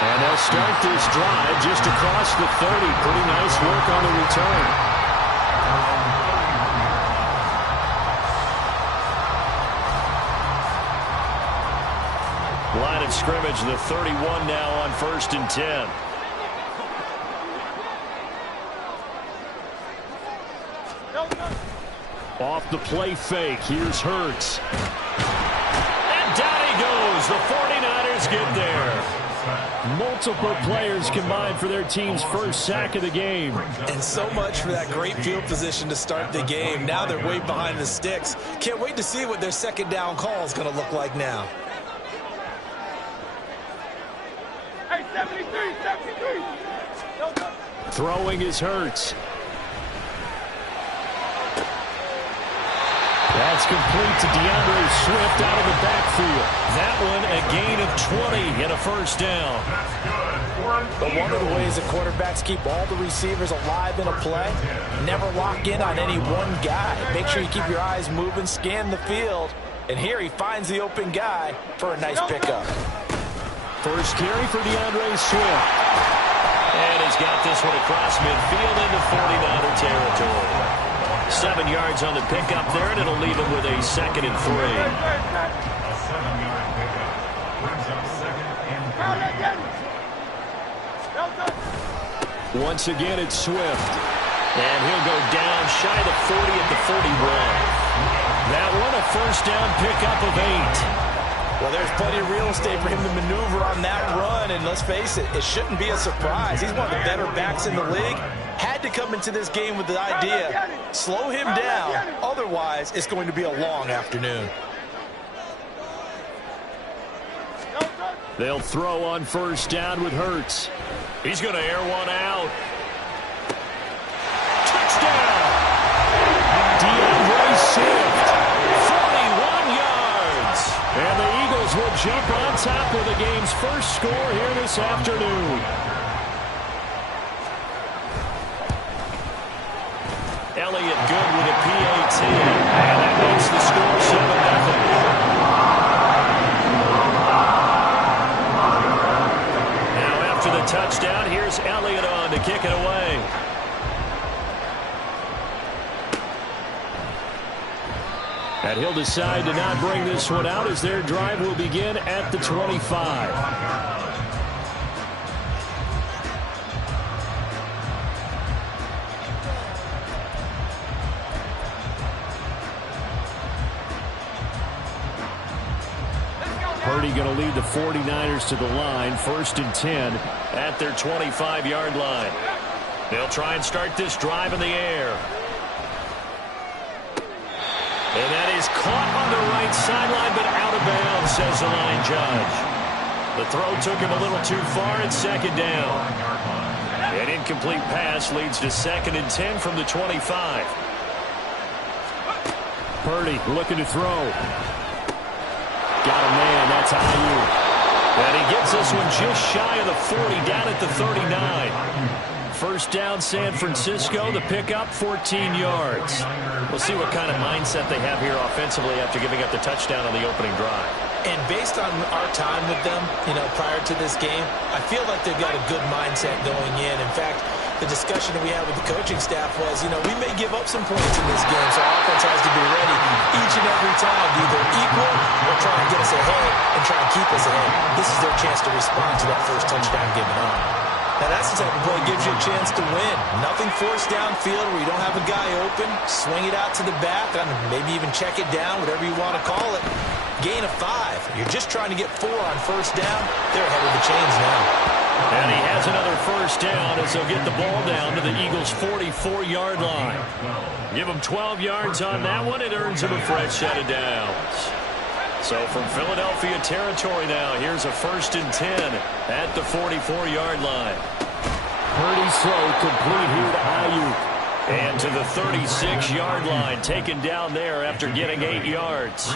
And they'll start this drive just across the 30. Pretty nice work on the return. Line of scrimmage, the 31 now on 1st and 10. Off the play fake. Here's Hurts. And down he goes. The 49ers get there. Multiple players combined for their team's first sack of the game. And so much for that great field position to start the game. Now they're way behind the sticks. Can't wait to see what their second down call is going to look like now. Hey, 73. Throwing is Hurts. That's complete to DeAndre Swift out of the backfield. That one a gain of 20 and a first down. But one of the ways that quarterbacks keep all the receivers alive in a play, never lock in on any one guy. Make sure you keep your eyes moving, scan the field. And here he finds the open guy for a nice pickup. First carry for DeAndre Swift. And he's got this one across midfield into 49er territory. 7 yards on the pickup there, and it'll leave him with a 2nd and 3. Once again, it's Swift. And he'll go down shy of the 40 at the 41. That one a first down pickup of 8. Well, there's plenty of real estate for him to maneuver on that run, and let's face it, it shouldn't be a surprise. He's one of the better backs in the league. Had to come into this game with the idea, slow him down, otherwise it's going to be a long afternoon. They'll throw on first down with Hurts. He's going to air one out. Touchdown! DeAndre Swift, 41 yards. And the Eagles will jump on top of the game's first score here this afternoon. Elliott good with a PAT, and that makes the score 7-0. Now after the touchdown, here's Elliott on to kick it away. And he'll decide to not bring this one out as their drive will begin at the 25. Purdy going to lead the 49ers to the line, 1st and 10 at their 25-yard line. They'll try and start this drive in the air. And that is caught on the right sideline, but out of bounds, says the line judge. The throw took him a little too far, and 2nd down. An incomplete pass leads to 2nd and 10 from the 25. Purdy looking to throw. Got a man, that's Ayuk. And he gets this one just shy of the 40, down at the 39. First down, San Francisco. The pickup, 14 yards. We'll see what kind of mindset they have here offensively after giving up the touchdown on the opening drive. And based on our time with them, prior to this game, I feel like they've got a good mindset going in. In fact, the discussion that we had with the coaching staff was, we may give up some points in this game, so our offense has to be ready each and every time to either equal or try and get us ahead and try and keep us ahead. This is their chance to respond to that first touchdown given up. Now, that's the type of play that gives you a chance to win. Nothing forced downfield where you don't have a guy open. Swing it out to the back, and maybe even check it down, whatever you want to call it. Gain of 5. You're just trying to get 4 on first down. They're ahead of the chains now. And he has another first down as they'll get the ball down to the Eagles' 44-yard line. Give them 12 yards on that one. It earns them a fresh set of downs. So from Philadelphia territory now, here's a 1st and 10 at the 44-yard line. Purdy's throw complete here to Ayuk. And to the 36-yard line, taken down there after getting 8 yards.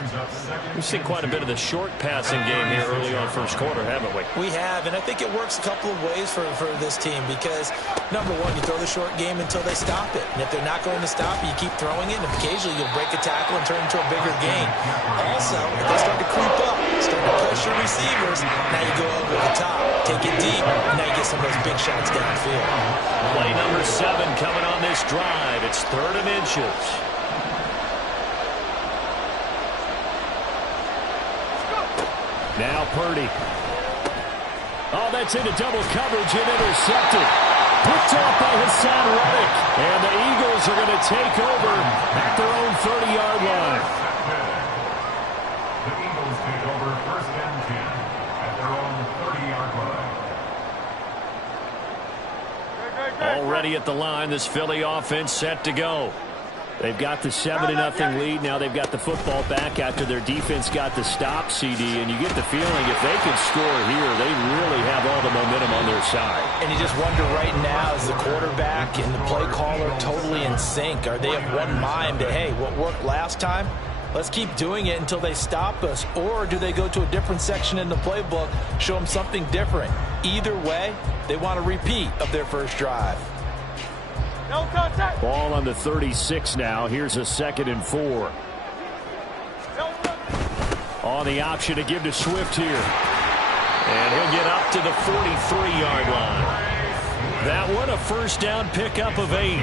We've seen quite a bit of the short passing game here early on first quarter, haven't we? We have, and I think it works a couple of ways for this team because, number one, you throw the short game until they stop it. And if they're not going to stop it, you keep throwing it, and occasionally you'll break a tackle and turn it into a bigger gain. Also, if they start to creep up, start to push your receivers, now you go over the top. Take it deep, and now you get some of those big shots downfield. Play number 7 coming on this drive. It's 3rd and inches. Now Purdy. Oh, that's into double coverage and intercepted. Picked off by Hassan Reddick. And the Eagles are going to take over at their own 30-yard line. The Eagles take over 1st and 10 at their own 30-yard line. Already at the line, this Philly offense set to go. They've got the 7-0 lead. Now they've got the football back after their defense got the stop, CD. And you get the feeling if they can score here, they really have all the momentum on their side. And you just wonder right now, is the quarterback and the play caller totally in sync? Are they of one mind that, hey, what worked last time, let's keep doing it until they stop us? Or do they go to a different section in the playbook, show them something different? Either way, they want a repeat of their first drive. Ball on the 36 now. Here's a 2nd and 4. On the option to give to Swift here. And he'll get up to the 43-yard line. That one a first down pickup of 8.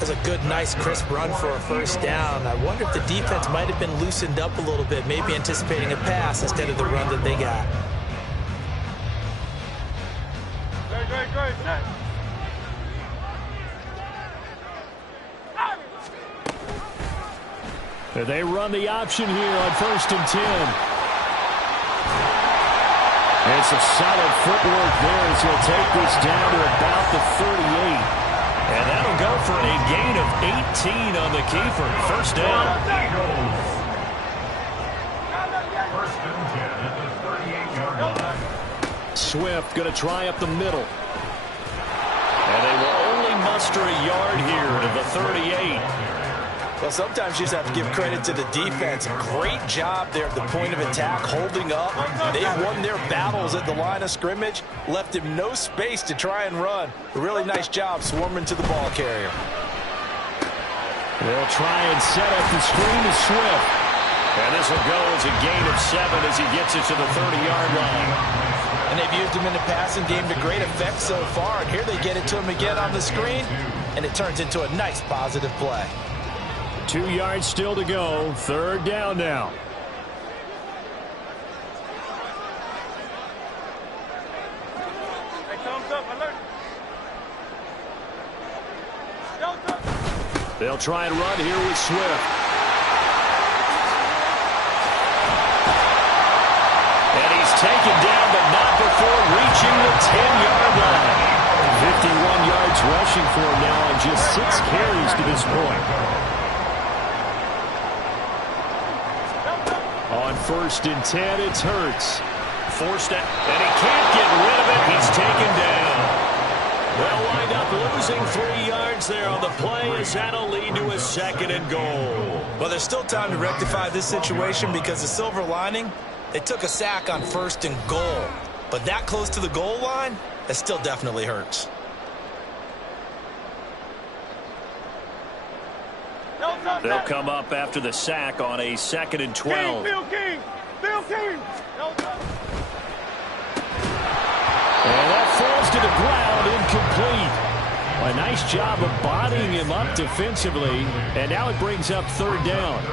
That's a good, nice, crisp run for a first down. I wonder if the defense might have been loosened up a little bit, maybe anticipating a pass instead of the run that they got. Great. They run the option here on 1st and 10. It's a solid footwork there as he'll take this down to about the 38. And that'll go for a gain of 18 on the keeper. First down. 1st and 10 at the 38-yard line. Swift going to try up the middle. And they will only muster a yard here to the 38. Well, sometimes you just have to give credit to the defense. Great job there at the point of attack, holding up. They won their battles at the line of scrimmage, left him no space to try and run. A really nice job swarming to the ball carrier. They'll try and set up the screen to Swift. And this will go as a gain of 7 as he gets it to the 30-yard line. And they've used him in the passing game to great effect so far. And here they get it to him again on the screen, and it turns into a nice positive play. 2 yards still to go. 3rd down now. Hey, thumbs up, alert. They'll try and run here with Swift. And he's taken down, but not before reaching the 10-yard line. 51 yards rushing for him now on just 6 carries to this point. On 1st and 10, it's Hurts. Forced it, and he can't get rid of it. He's taken down. They'll wind up losing 3 yards there on the play as that'll lead to a 2nd and goal. Well, there's still time to rectify this situation because the silver lining, they took a sack on 1st and goal. But that close to the goal line, it still definitely hurts. They'll come up after the sack on a 2nd and 12. Bill King. And that falls to the ground, incomplete. A nice job of bodying him up defensively, and now it brings up 3rd down.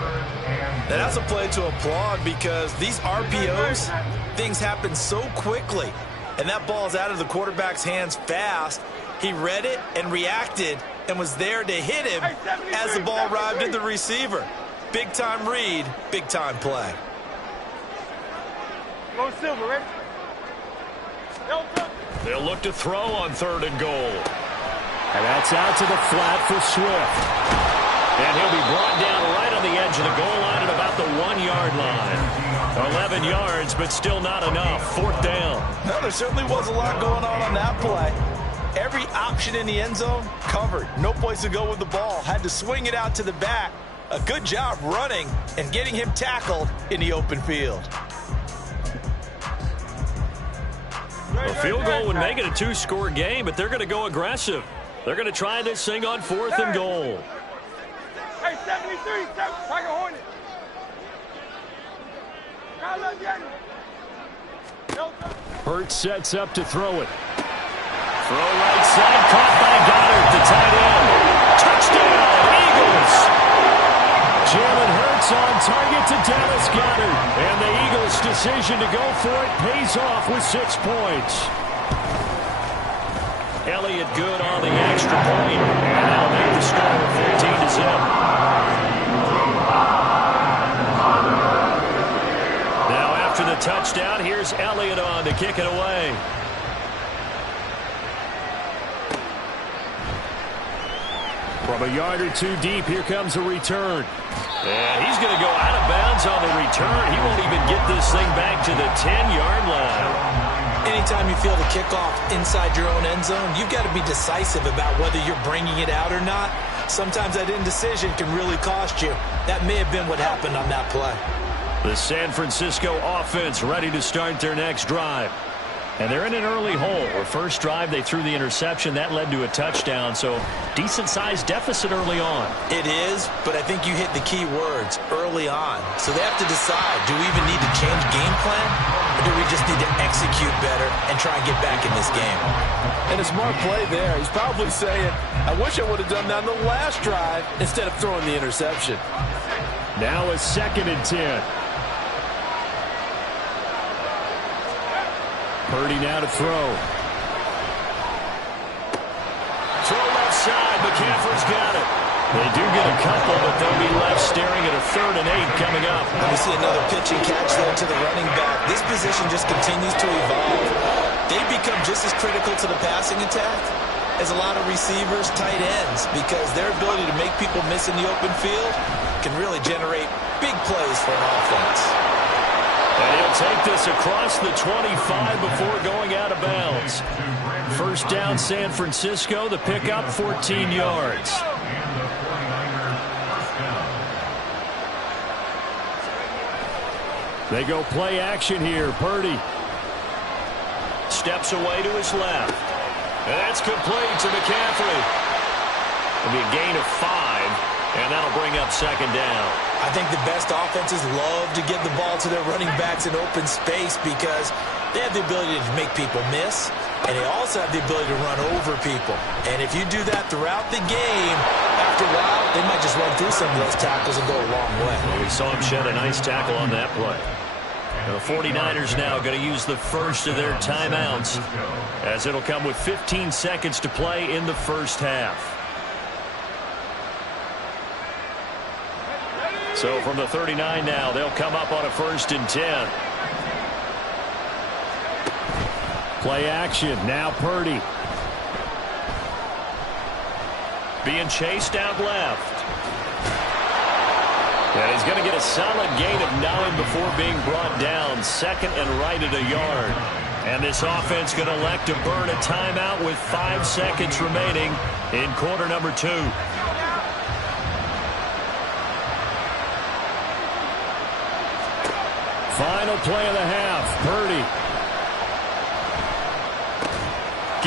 And that's a play to applaud because these RPOs, things happen so quickly. And that ball's out of the quarterback's hands fast. He read it and reacted and was there to hit him as the ball arrived at the receiver. Big-time read, big-time play. Go Silver, ready? They'll look to throw on 3rd and goal. And that's out to the flat for Swift. And he'll be brought down right on the edge of the goal line at about the 1-yard line. 11 yards, but still not enough. 4th down. No, there certainly was a lot going on that play. Every option in the end zone covered. No place to go with the ball. Had to swing it out to the back. A good job running and getting him tackled in the open field. A field goal would make it a 2-score game, but they're going to go aggressive. They're going to try this thing on 4th and goal. Hey, 73, Tiger Hornet. Hurts sets up to throw it. Throw right side, caught by Goddard, the tight end. Touchdown, Eagles! Jalen Hurts on target to Dallas Goedert. And the Eagles' decision to go for it pays off with 6 points. Elliott good on the extra point, and that'll make the score 14-0. Now after the touchdown, here's Elliott on to kick it away. From a yard or 2 deep, here comes a return. And he's going to go out of bounds on the return. He won't even get this thing back to the 10-yard line. Anytime you feel the kickoff inside your own end zone, you've got to be decisive about whether you're bringing it out or not. Sometimes that indecision can really cost you. That may have been what happened on that play. The San Francisco offense ready to start their next drive. And they're in an early hole. The first drive, they threw the interception. That led to a touchdown, so decent-sized deficit early on. It is, but I think you hit the key words, early on. So they have to decide, do we even need to change game plan, or do we just need to execute better and try and get back in this game? And a smart play there. He's probably saying, I wish I would have done that on the last drive instead of throwing the interception. Now a 2nd and 10. Purdy now to throw. Throw left side. McCaffrey's got it. They do get a couple, but they'll be left staring at a 3rd and 8 coming up. And we see another pitch and catch there to the running back. This position just continues to evolve. They become just as critical to the passing attack as a lot of receivers, tight ends, because their ability to make people miss in the open field can really generate big plays for an offense. And he'll take this across the 25 before going out of bounds. First down, San Francisco. The pickup, 14 yards. They go play action here. Purdy steps away to his left. And that's complete to McCaffrey. It'll be a gain of 5, and that'll bring up 2nd down. I think the best offenses love to get the ball to their running backs in open space because they have the ability to make people miss, and they also have the ability to run over people. And if you do that throughout the game, after a while, they might just run through some of those tackles and go a long way. We saw him shed a nice tackle on that play. The 49ers now going to use the first of their timeouts, as it'll come with 15 seconds to play in the first half. So from the 39 now, they'll come up on a 1st and 10. Play action. Now Purdy. Being chased out left. And he's going to get a solid gain of 9 before being brought down. 2nd and right at a yard. And this offense going to elect to burn a timeout with 5 seconds remaining in quarter number 2. Final play of the half. Purdy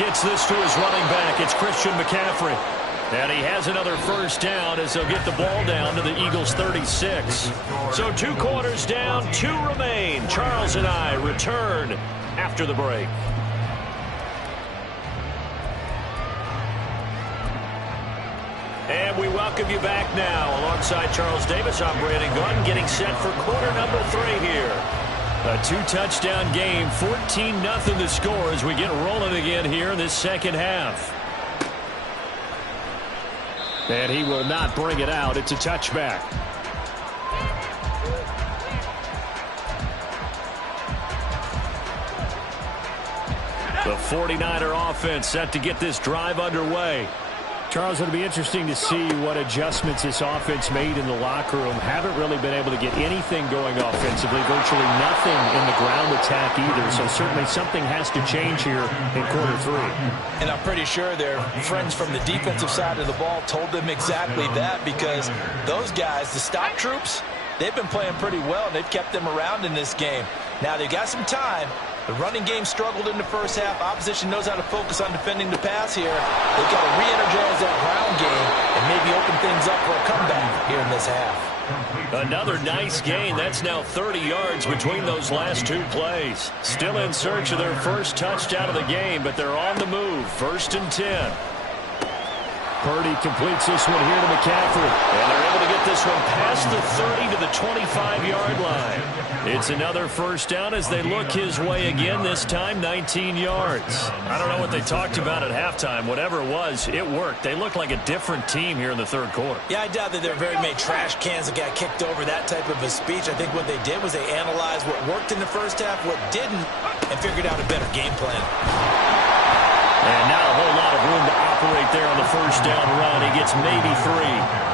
gets this to his running back. It's Christian McCaffrey. And he has another first down as they'll get the ball down to the Eagles' 36. So 2 quarters down, 2 remain. Charles and I return after the break. And we welcome you back now. Alongside Charles Davis, I'm Brandon Gunn, getting set for quarter number 3 here. A 2-touchdown game, 14-0 the score as we get rolling again here in this second half. And he will not bring it out. It's a touchback. The 49er offense set to get this drive underway. Charles, it'll be interesting to see what adjustments this offense made in the locker room. Haven't really been able to get anything going offensively. Virtually nothing in the ground attack either. So certainly something has to change here in quarter 3. And I'm pretty sure their friends from the defensive side of the ball told them exactly that, because those guys, the stop troops, they've been playing pretty well. They've kept them around in this game. Now they've got some time. The running game struggled in the first half. Opposition knows how to focus on defending the pass here. They've got to re-energize that ground game and and maybe open things up for a comeback here in this half. Another nice gain. That's now 30 yards between those last two plays. Still in search of their first touchdown of the game, but they're on the move. 1st and 10. Purdy completes this one here to McCaffrey. And they're able to get this one past the 30 to the 25-yard line. It's another first down as they look his way again, this time 19 yards. I don't know what they talked about at halftime. Whatever it was, it worked. They look like a different team here in the third quarter. Yeah, I doubt that there are very many trash cans that got kicked over, that type of a speech. I think what they did was they analyzed what worked in the first half, what didn't, and figured out a better game plan. And now a whole lot of room to operate there on the first down run. He gets maybe 3.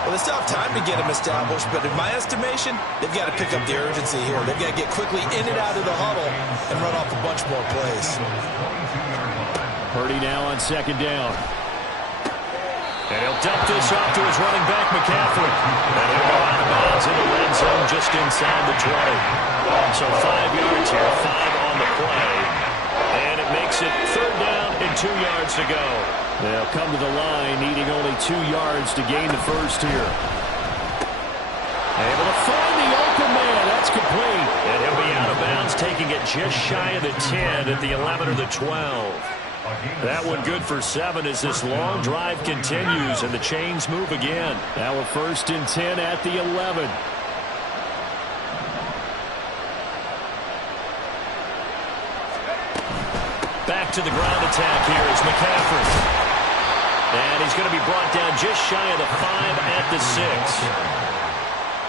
Well, they still have time to get him established, but in my estimation, they've got to pick up the urgency here. They've got to get quickly in and out of the huddle and run off a bunch more plays. Purdy now on 2nd down. And he'll dump this off to his running back, McCaffrey. And he'll go out of bounds in the red zone just inside the 20. So 5 yards here, 5 on the play. And it makes it 3rd down and 2 yards to go. They'll come to the line, needing only 2 yards to gain the first here. Able to find the open man. That's complete. And he'll be out of bounds, taking it just shy of the 10 at the 11 or the 12. That one good for 7 as this long drive continues and the chains move again. Now a 1st and 10 at the 11. Back to the ground attack here is McCaffrey. And he's going to be brought down just shy of the 5 at the 6.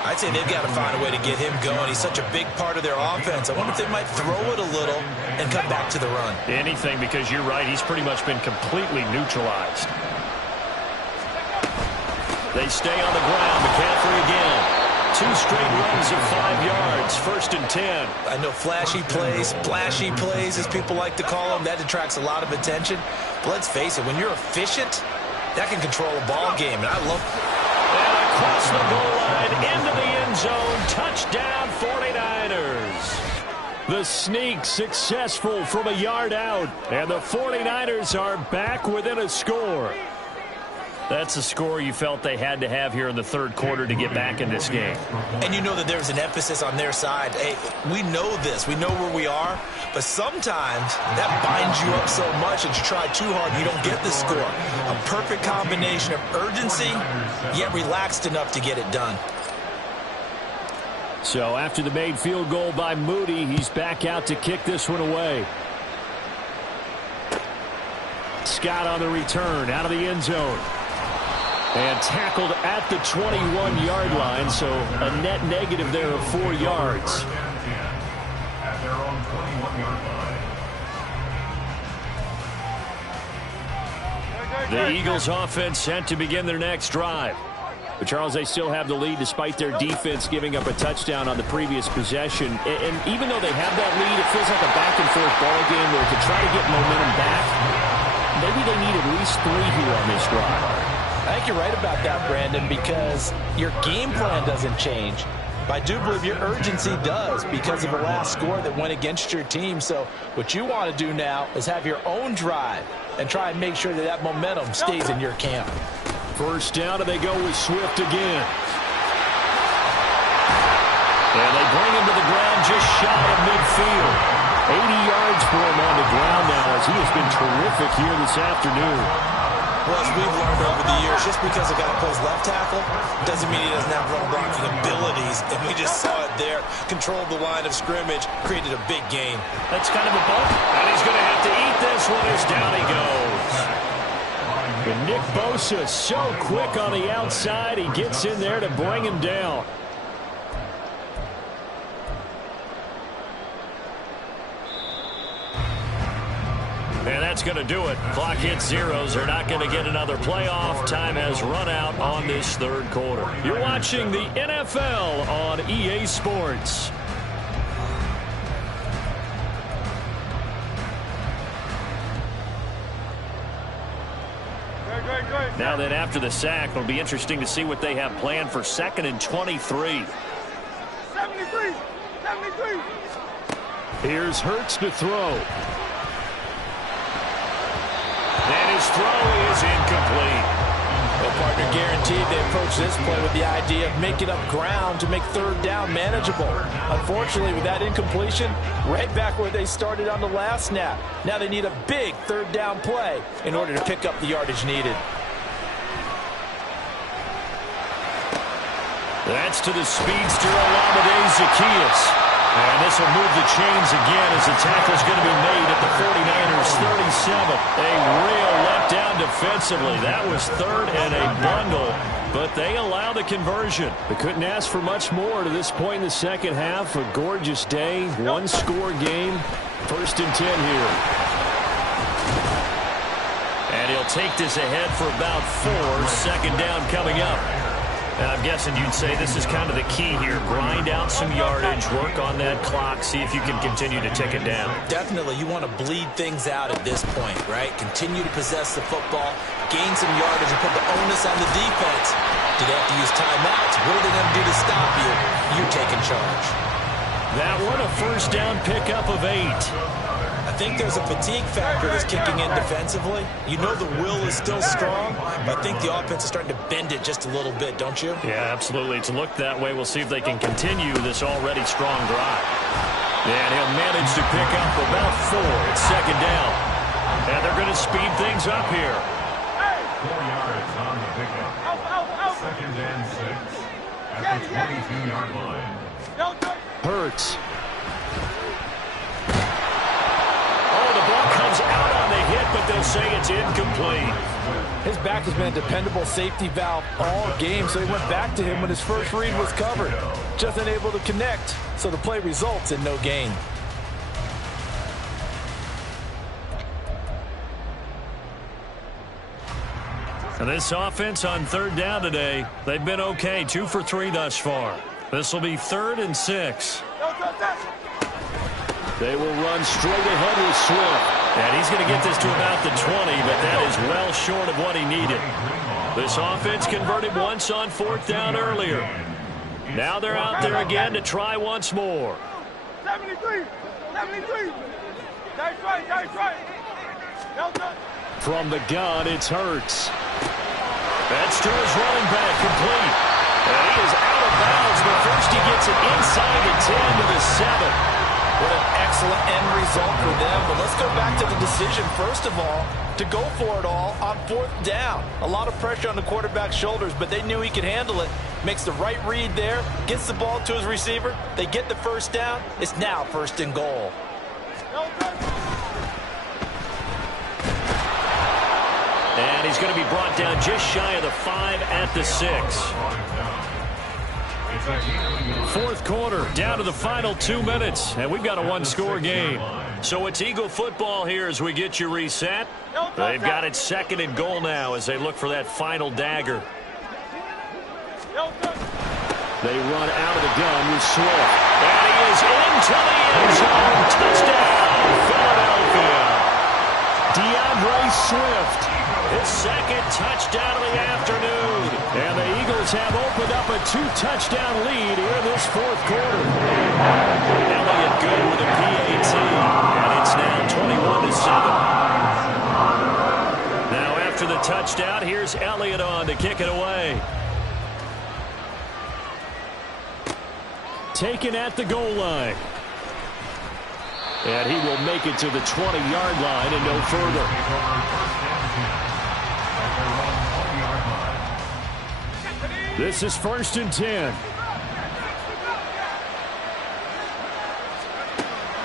I'd say they've got to find a way to get him going. He's such a big part of their offense. I wonder if they might throw it a little and come back to the run. Anything, because you're right. He's pretty much been completely neutralized. They stay on the ground. McCaffrey again. 2 straight runs of 5 yards. 1st and 10. I know flashy plays, splashy plays, as people like to call them, that attracts a lot of attention. But let's face it, when you're efficient, that can control a ball game. And I love and across the goal line, into the end zone. Touchdown, 49ers. The sneak successful from a yard out. And the 49ers are back within a score. That's a score you felt they had to have here in the third quarter to get back in this game. And you know that there's an emphasis on their side. Hey, we know this. We know where we are. But sometimes that binds you up so much that you try too hard and you don't get the score. A perfect combination of urgency, yet relaxed enough to get it done. So after the made field goal by Moody, he's back out to kick this one away. Scott on the return, out of the end zone. And tackled at the 21-yard line, so a net negative there of 4 yards. At their own 21-yard line. The Eagles offense set to begin their next drive. But Charles, they still have the lead despite their defense giving up a touchdown on the previous possession. And even though they have that lead, it feels like a back-and-forth ball game where to try to get momentum back, maybe they need at least 3 here on this drive. I think you're right about that, Brandon, because your game plan doesn't change. But I do believe your urgency does because of the last score that went against your team. So what you want to do now is have your own drive and try and make sure that that momentum stays in your camp. First down, and they go with Swift again. And they bring him to the ground just shy of midfield. 80 yards for him on the ground now as he has been terrific here this afternoon. Well, as we've learned over the years, just because a guy plays left tackle doesn't mean he doesn't have run blocking abilities. And we just saw it there. Controlled the line of scrimmage, created a big gain. That's kind of a bump. And he's going to have to eat this one as down he goes. And Nick Bosa so quick on the outside. He gets in there to bring him down. And that's going to do it. Clock hits zeros. They're not going to get another playoff. Time has run out on this third quarter. You're watching the NFL on EA Sports. Now then, after the sack, it'll be interesting to see what they have planned for 2nd and 23. 73! 73! Here's Hurts to throw. And his throw is incomplete. A partner. Guaranteed they approach this play with the idea of making up ground to make third down manageable. Unfortunately, with that incompletion, right back where they started on the last snap. Now they need a big third down play in order to pick up the yardage needed. That's to the speedster, Olamide Zaccheaus. And this will move the chains again as the tackle's going to be made at the 49ers 37. A real letdown defensively. That was third and a bundle, but they allow the conversion. They couldn't ask for much more to this point in the second half. A gorgeous day, one-score game. 1st and 10 here. And he'll take this ahead for about 4. 2nd down coming up. I'm guessing you'd say this is kind of the key here. Grind out some yardage, work on that clock, see if you can continue to tick it down. Definitely, you want to bleed things out at this point, right? Continue to possess the football, gain some yardage, and put the onus on the defense. Do they have to use timeouts? What are they going to do to stop you? You're taking charge. That one, a 1st down pickup of 8. I think there's a fatigue factor that's kicking in defensively. You know the will is still strong, but I think the offense is starting to bend it just a little bit, don't you? Yeah, absolutely. It's looked that way. We'll see if they can continue this already strong drive. And he'll manage to pick up about 4. It's 2nd down. And they're going to speed things up here. 4 yards on the pickup. 2nd and 6 at the 22-yard line. Hurts. Out on the hit, but they'll say it's incomplete. His back has been a dependable safety valve all game, so he went back to him when his first read was covered. Just unable to connect, so the play results in no gain. And this offense on 3rd down today, they've been okay. 2 for 3 thus far. This will be 3rd and 6. They will run straight ahead with Swift. And he's going to get this to about the 20, but that is well short of what he needed. This offense converted once on 4th down earlier. Now they're out there again to try once more. 73. That's right. From the gun, it's Hurts. That's to his running back, complete. And he is out of bounds, but first he gets it inside the 10 to the 7. What an excellent end result for them. But let's go back to the decision, first of all, to go for it all on 4th down. A lot of pressure on the quarterback's shoulders, but they knew he could handle it. Makes the right read there, gets the ball to his receiver. They get the 1st down. It's now 1st and goal. And he's going to be brought down just shy of the 5 at the 6. 4th quarter, down to the final 2 minutes, and we've got a one-score game. So it's Eagle football here as we get you reset. They've got it 2nd and goal now as they look for that final dagger. They run out of the gun with Swift. And he is into the end zone. Touchdown, Philadelphia. DeAndre Swift. His 2nd touchdown of the afternoon. And the Eagles have opened up a 2-touchdown lead here in this 4th quarter. Elliott good with a PAT. And it's now 21-7. Now after the touchdown, here's Elliott on to kick it away. Taken at the goal line. And he will make it to the 20-yard line and no further. This is 1st and 10.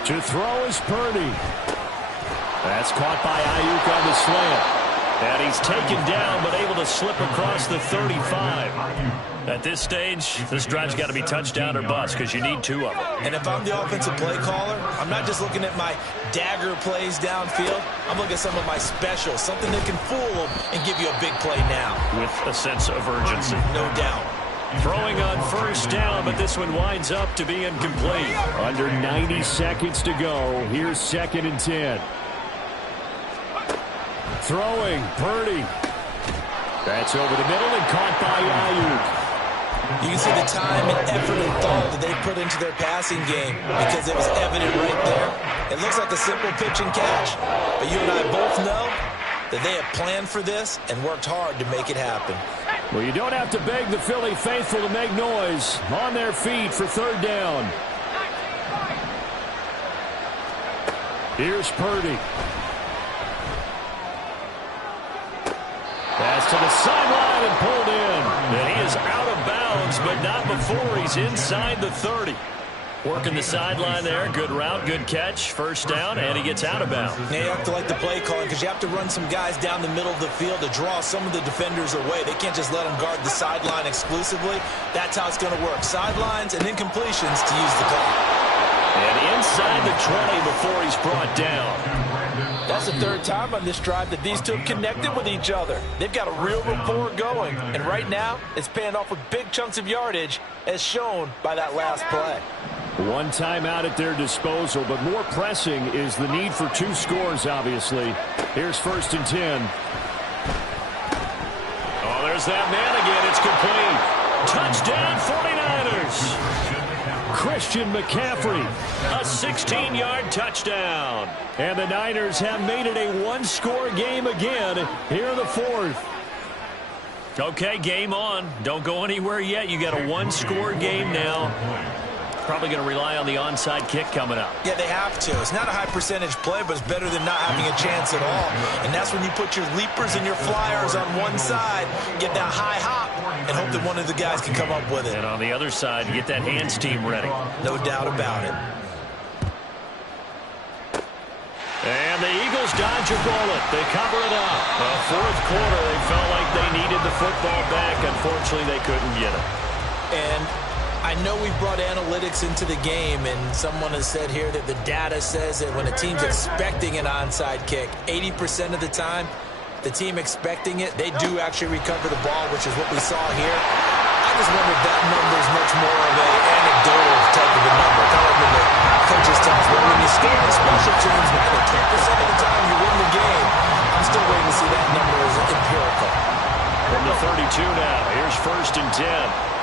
To throw is Purdy. That's caught by Ayuk on the slant. And he's taken down but able to slip across the 35. At this stage, this drive's got to be touchdown or bust because you need 2 of them. And if I'm the offensive play caller, I'm not just looking at my dagger plays downfield. I'm looking at some of my specials, something that can fool them and give you a big play now. With a sense of urgency. No doubt. Throwing on 1st down, but this one winds up to be incomplete. Under 90 seconds to go. Here's 2nd and 10. Throwing, Purdy. That's over the middle and caught by Ayuk. You can see the time and effort and thought that they put into their passing game because it was evident right there. It looks like a simple pitch and catch, but you and I both know that they have planned for this and worked hard to make it happen. Well, you don't have to beg the Philly faithful to make noise. On their feet for third down. Here's Purdy. Pass to the sideline and pulled in. And he is out of bounds, but not before he's inside the 30. Working the sideline there. Good route, good catch. First down, and he gets out of bounds. Now you have to like the play calling because you have to run some guys down the middle of the field to draw some of the defenders away. They can't just let them guard the sideline exclusively. That's how it's going to work. Sidelines and then completions to use the clock. And inside the 20 before he's brought down. That's the third time on this drive that these two have connected with each other. They've got a real rapport going. And right now, it's paying off with big chunks of yardage, as shown by that last play. One timeout at their disposal, but more pressing is the need for 2 scores, obviously. Here's 1st and 10. Oh, there's that man again. It's complete. Touchdown, 49ers. Christian McCaffrey, a 16-yard touchdown. And the Niners have made it a 1-score game again here in the 4th. Okay, game on. Don't go anywhere yet. You got a 1-score game now. Probably going to rely on the onside kick coming up. Yeah, they have to. It's not a high percentage play, but it's better than not having a chance at all. And that's when you put your leapers and your flyers on one side, get that high hop, and hope that one of the guys can come up with it. And on the other side, get that hands team ready. No doubt about it. And the Eagles dodge a bullet. They cover it up. Fourth quarter, they felt like they needed the football back. Unfortunately, they couldn't get it. And I know we've brought analytics into the game, and someone has said here that the data says that when a team's expecting an onside kick, 80% of the time, the team expecting it, they do actually recover the ball, which is what we saw here. I just wonder if that number is much more of an anecdotal type of a number. Kind of when the coaches tell us, well, when you score on special teams, man, 10% of the time you win the game. I'm still waiting to see that number as empirical. From the 32 now, here's 1st and 10.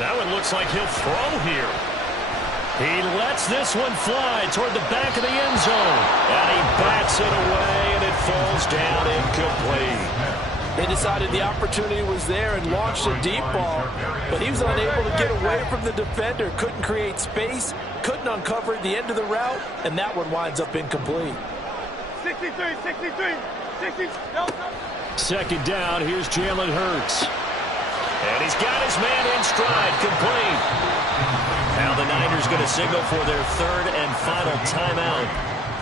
That one looks like he'll throw here. He lets this one fly toward the back of the end zone. And he bats it away, and it falls down incomplete. They decided the opportunity was there and launched a deep ball, but he was unable to get away from the defender, couldn't create space, couldn't uncover the end of the route, and that one winds up incomplete. 63, 63, 60. No. Second down, here's Jalen Hurts. And he's got his man in stride, complete. Now the Niners going to signal for their 3rd and final timeout,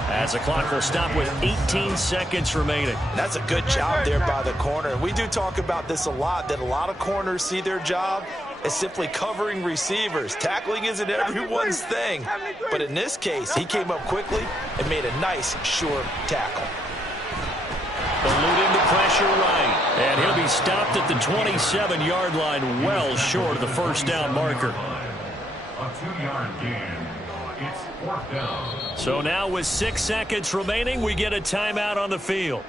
as the clock will stop with 18 seconds remaining. That's a good job there by the corner. We do talk about this a lot, that a lot of corners see their job as simply covering receivers. Tackling isn't everyone's thing. But in this case, he came up quickly and made a nice, sure tackle. Eluding the pressure right. And he'll be stopped at the 27-yard line, well short of the first down marker. A 2-yard gain. It's 4th down. So now with 6 seconds remaining, we get a timeout on the field.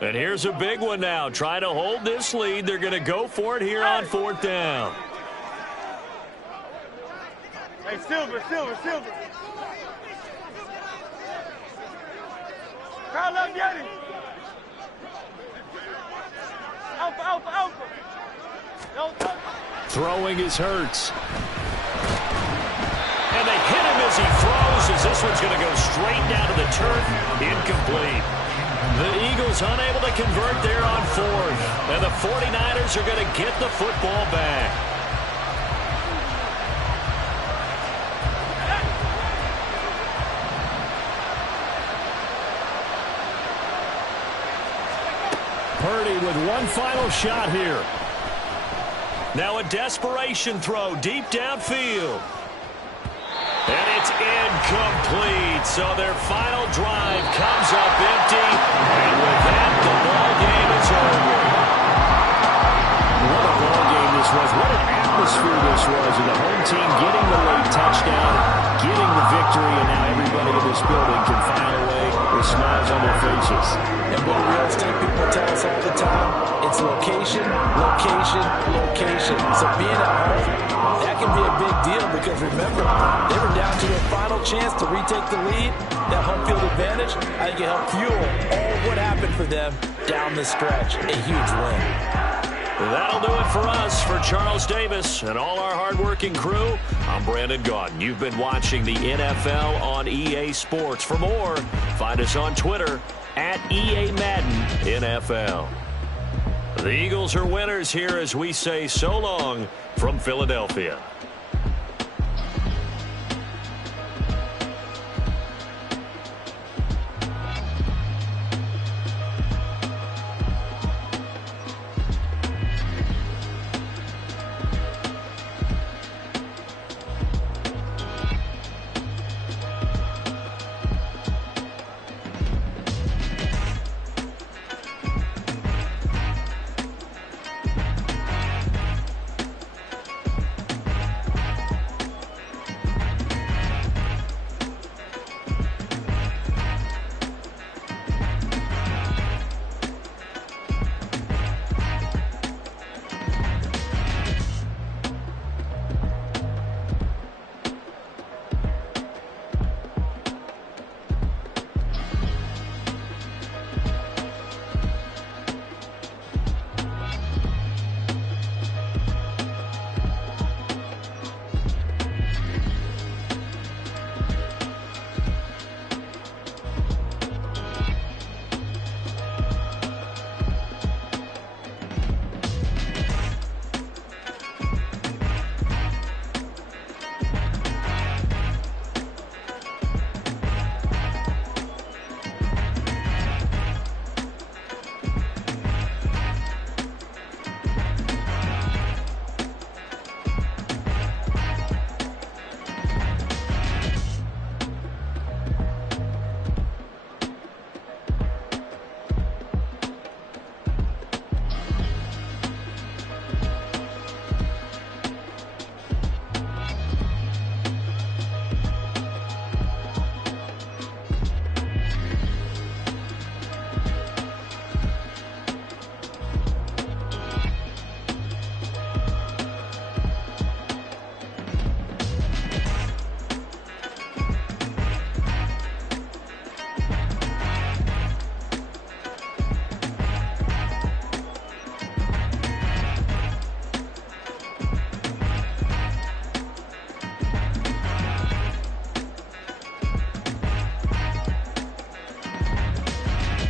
And here's a big one now. Trying to hold this lead. They're going to go for it here on 4th down. Hey, Silver. Carl up, Yeti. Alpha. Throwing is Hurts. And they hit him as he throws, as this one's going to go straight down to the turf. Incomplete. The Eagles unable to convert there on 4th. And the 49ers are going to get the football back. Purdy with one final shot here. Now a desperation throw deep downfield. And it's incomplete. So their final drive comes up empty. And with that, the ball game is over. What a ball game was. What an atmosphere this was, and the home team getting the late touchdown, getting the victory, and now everybody in this building can file away with smiles on their faces. And what do real estate people tell us all the time? It's location, location, location. So being at home, that can be a big deal because remember, they were down to their final chance to retake the lead. That home field advantage, I think it helped fuel all what happened for them down the stretch. A huge win. That'll do it for us. For Charles Davis and all our hardworking crew, I'm Brandon Gaudin. You've been watching the NFL on EA Sports. For more, find us on Twitter at EA Madden NFL. The Eagles are winners here as we say so long from Philadelphia.